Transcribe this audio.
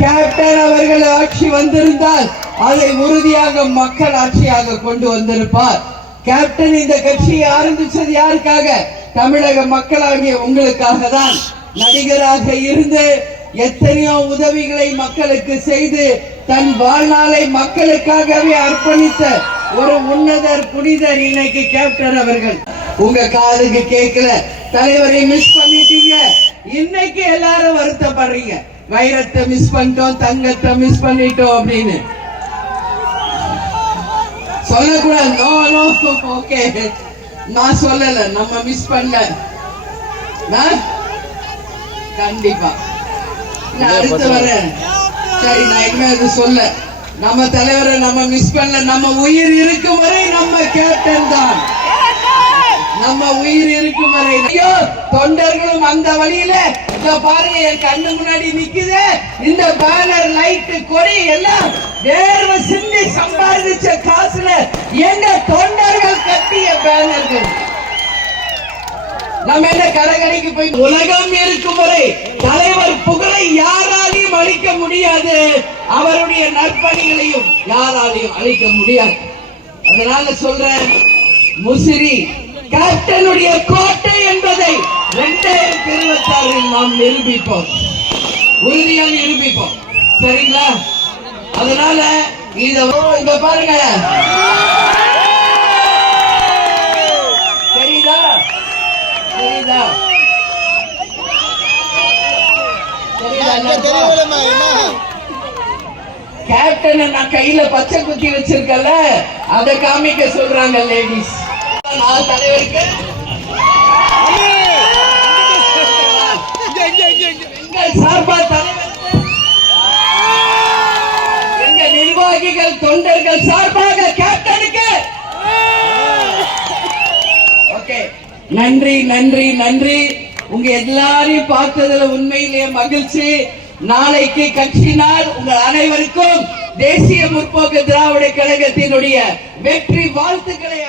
Captain அவர்கள் ஆட்சி வந்திருந்தால் அதை உறுதியாக மக்கள் ஆட்சியாக கொண்டு வந்திருப்பார். கேப்டன் இந்த கட்சியை ஆரம்பிச்சது யாருக்காக? தமிழக மக்களாகிய உங்களுக்காக தான். நடிகராக இருந்து எத்தனையோ உதவிகளை மக்களுக்கு செய்து தன் வாழ்நாளை மக்களுக்காகவே அர்ப்பணித்த ஒரு உன்னதர் புனிதர் இன்னைக்கு கேப்டன் அவர்கள். உங்க காதுக்கு கேட்கல, தலைவரை மிஸ் பண்ணிட்டீங்க. இன்னைக்கு எல்லாரும் வருத்தப்படுறீங்க, வைரத்தை மிஸ் பண்ணிட்டோம், தங்கத்தை மிஸ் பண்ணிட்டோம் அப்படின்னு சொல்லக்கூடாது. நோ நோ, ஓகே, நான் சொல்லல, நம்ம மிஸ் பண்ணல, கண்டிப்பா அடுத்து வர. சரி, நான் என்ன அது சொல்ல, நம்ம தலைவரை நம்ம மிஸ் பண்ணல. நம்ம உயிர் இருக்கும் வரை நம்ம கேப்டன் தான். நம்ம உயிர் இருக்கும் வரை தொண்டர்களும் அந்த வழியில இந்த பாருங்க, என் கண்ணு முன்னாடி நிக்குது இந்த பேனர், லைட், கொடி எல்லாம் வேர்வை சிந்தி சம்பாதிச்ச காசுல எங்க தொண்டர்கள் கட்டிய பேனர்கள். நம்ம என்ன கடைக்கு போய், உலகம் இருக்கும் வரை தலைவர் புகழை யாராலையும் அழிக்க முடியாது, அவருடைய நற்பணிகளையும் யாராலையும் அழிக்க முடியாது. அதனால சொல்றேன், முசிறி கேப்டனுடைய கோட்டை என்பதை 2026 நாம் நிரூபிப்போம், உறுதியாக நிரூபிப்போம். சரிங்களா? அதனால இத பாருங்க, சரிதா? சரிதா? கேப்டன் நான் கையில பச்சை குத்தி வச்சிருக்கல, அதை காமிக்க சொல்றாங்க லேடிஸ். தலைவருக்கு சார்பா, எங்க நிர்வாகிகள் தொண்டர்கள் சார்பாக கேப்டனுக்கு ஓகே, நன்றி நன்றி நன்றி. உங்க எல்லாரையும் பார்த்ததுல உண்மையிலேயே மகிழ்ச்சி. நாளைக்கு கட்சி நாள். உங்கள் அனைவருக்கும் தேசிய முற்போக்கு திராவிட கழகத்தினுடைய வெற்றி வாழ்த்துக்களை